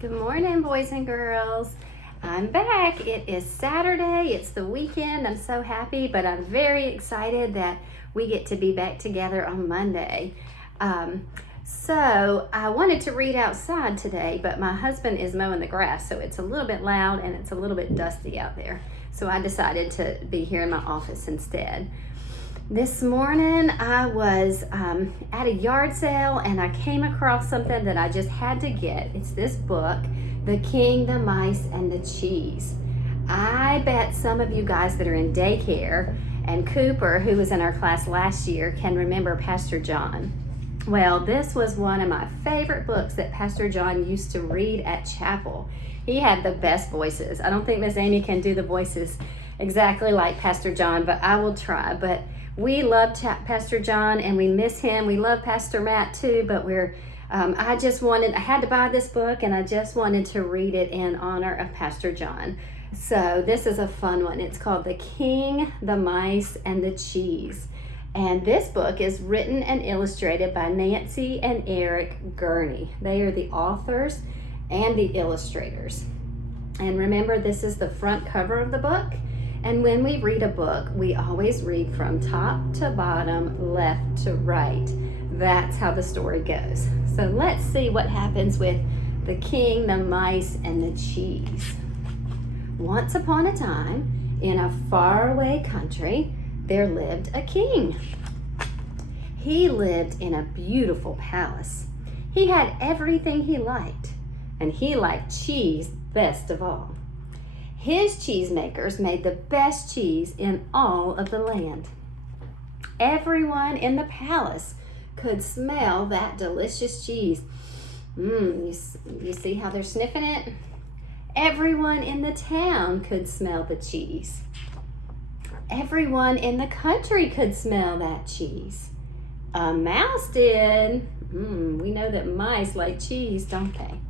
Good morning, boys and girls. I'm back. It is Saturday. It's the weekend. I'm so happy, but I'm very excited that we get to be back together on Monday. So I wanted to read outside today, but my husband is mowing the grass, so it's a little bit loud and it's a little bit dusty out there. So I decided to be here in my office instead. This morning I was at a yard sale and I came across something that I just had to get. It's this book, The King, the Mice, and the Cheese. I bet some of you guys that are in daycare and Cooper, who was in our class last year, can remember Pastor John. Well, this was one of my favorite books that Pastor John used to read at chapel. He had the best voices. I don't think Miss Amy can do the voices exactly like Pastor John, but I will try. But we love Pastor John and we miss him. We love Pastor Matt too, but I had to buy this book and I just wanted to read it in honor of Pastor John. So this is a fun one. It's called The King, the Mice, and the Cheese. And this book is written and illustrated by Nancy and Eric Gurney. They are the authors and the illustrators. And remember, this is the front cover of the book. And when we read a book, we always read from top to bottom, left to right. That's how the story goes. So let's see what happens with the king, the mice, and the cheese. Once upon a time, in a faraway country, there lived a king. He lived in a beautiful palace. He had everything he liked, and he liked cheese best of all. His cheesemakers made the best cheese in all of the land. Everyone in the palace could smell that delicious cheese. You see how they're sniffing it? Everyone in the town could smell the cheese. Everyone in the country could smell that cheese. A mouse did. We know that mice like cheese, don't they?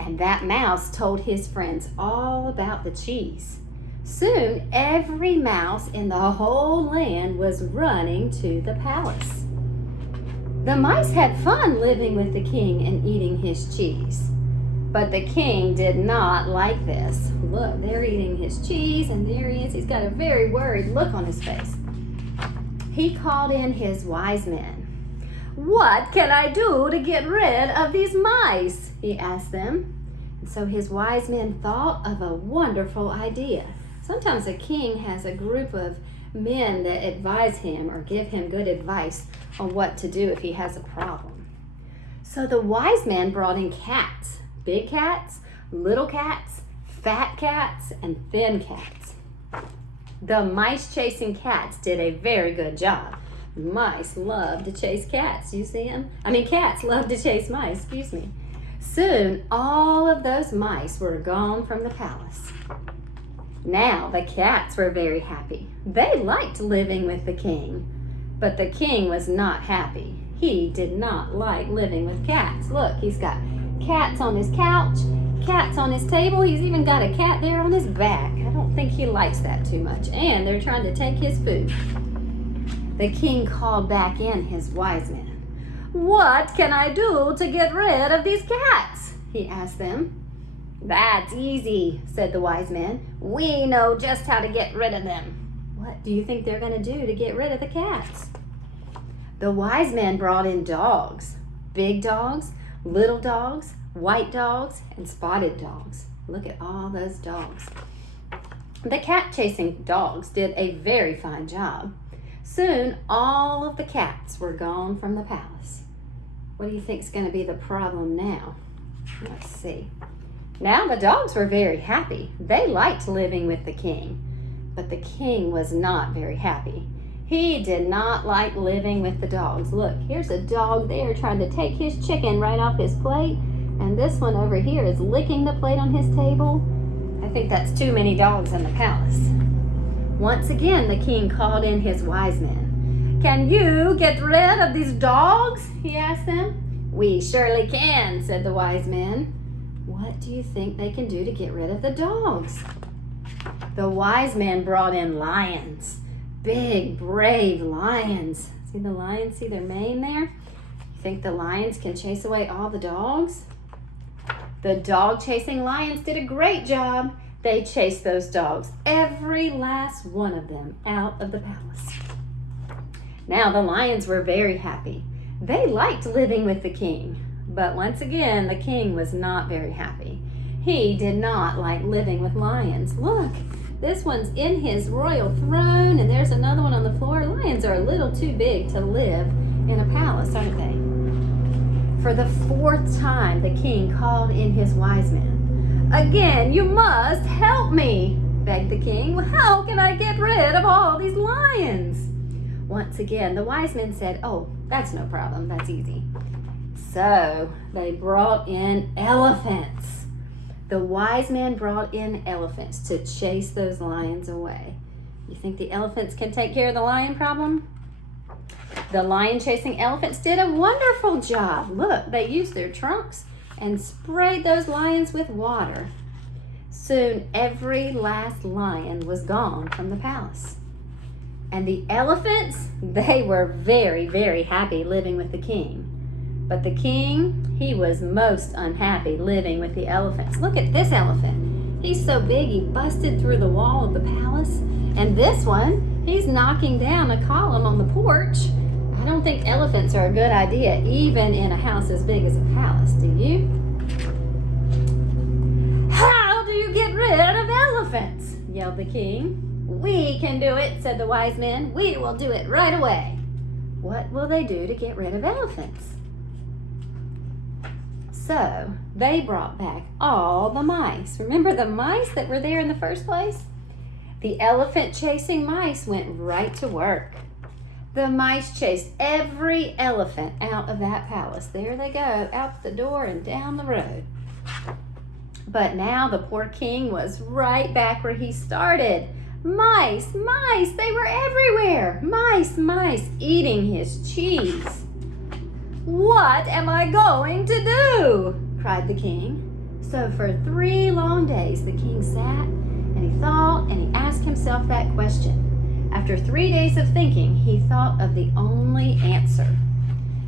And that mouse told his friends all about the cheese. Soon, every mouse in the whole land was running to the palace. The mice had fun living with the king and eating his cheese. But the king did not like this. Look, they're eating his cheese, and there he is. He's got a very worried look on his face. He called in his wise men. "What can I do to get rid of these mice?" he asked them. And so his wise men thought of a wonderful idea. Sometimes a king has a group of men that advise him or give him good advice on what to do if he has a problem. So the wise men brought in cats, big cats, little cats, fat cats, and thin cats. The mice-chasing cats did a very good job. Mice love to chase cats. You see them? Cats love to chase mice, excuse me. Soon, all of those mice were gone from the palace. Now, the cats were very happy. They liked living with the king. But the king was not happy. He did not like living with cats. Look, he's got cats on his couch, cats on his table. He's even got a cat there on his back. I don't think he likes that too much. And they're trying to take his food. The king called back in his wise men. "What can I do to get rid of these cats?" he asked them. "That's easy," said the wise men. "We know just how to get rid of them." What do you think they're going to do to get rid of the cats? The wise men brought in dogs. Big dogs, little dogs, white dogs, and spotted dogs. Look at all those dogs. The cat-chasing dogs did a very fine job. Soon, all of the cats were gone from the palace. What do you think is going to be the problem now? Let's see. Now the dogs were very happy. They liked living with the king. But the king was not very happy. He did not like living with the dogs. Look, here's a dog there trying to take his chicken right off his plate. And this one over here is licking the plate on his table. I think that's too many dogs in the palace. Once again, the king called in his wise men. "Can you get rid of these dogs?" he asked them. "We surely can," said the wise men. What do you think they can do to get rid of the dogs? The wise men brought in lions. Big, brave lions. See the lions? See their mane there? You think the lions can chase away all the dogs? The dog chasing lions did a great job. They chased those dogs, every last one of them, out of the palace. Now the lions were very happy. They liked living with the king. But once again, the king was not very happy. He did not like living with lions. Look, this one's in his royal throne, and there's another one on the floor. Lions are a little too big to live in a palace, aren't they? For the 4th time, the king called in his wise men. Again, you must help me, begged the king. Well, how can I get rid of all these lions? Once again, the wise men said, oh, that's no problem. That's easy. So they brought in elephants. The wise men brought in elephants to chase those lions away. You think the elephants can take care of the lion problem? The lion chasing elephants did a wonderful job. Look, they used their trunks and sprayed those lions with water. Soon every last lion was gone from the palace. And the elephants, they were very, very happy living with the king. But the king, he was most unhappy living with the elephants. Look at this elephant. He's so big he busted through the wall of the palace. And this one, he's knocking down a column on the porch. I don't think elephants are a good idea, even in a house as big as a palace, do you? How do you get rid of elephants? Yelled the king. We can do it, said the wise men. We will do it right away. What will they do to get rid of elephants? So they brought back all the mice. Remember the mice that were there in the first place? The elephant chasing mice went right to work. The mice chased every elephant out of that palace. There they go, out the door and down the road. But now the poor king was right back where he started. Mice, mice, they were everywhere. Mice, mice, eating his cheese. What am I going to do? Cried the king. So for 3 long days the king sat and he thought and he asked himself that question. After 3 days of thinking, he thought of the only answer.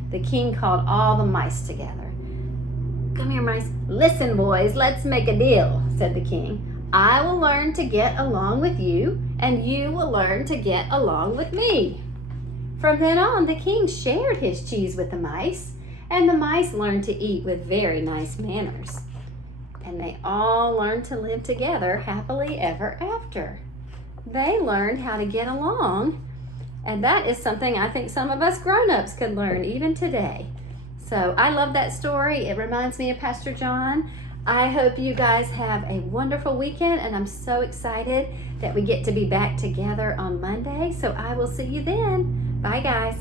The king called all the mice together. Come here, mice. Listen, boys, let's make a deal, said the king. I will learn to get along with you, and you will learn to get along with me. From then on, the king shared his cheese with the mice, and the mice learned to eat with very nice manners. And they all learned to live together happily ever after. They learned how to get along, and that is something I think some of us grown-ups could learn even today. So I love that story. It reminds me of Pastor John. I hope you guys have a wonderful weekend, and I'm so excited that we get to be back together on Monday. So I will see you then. Bye, guys.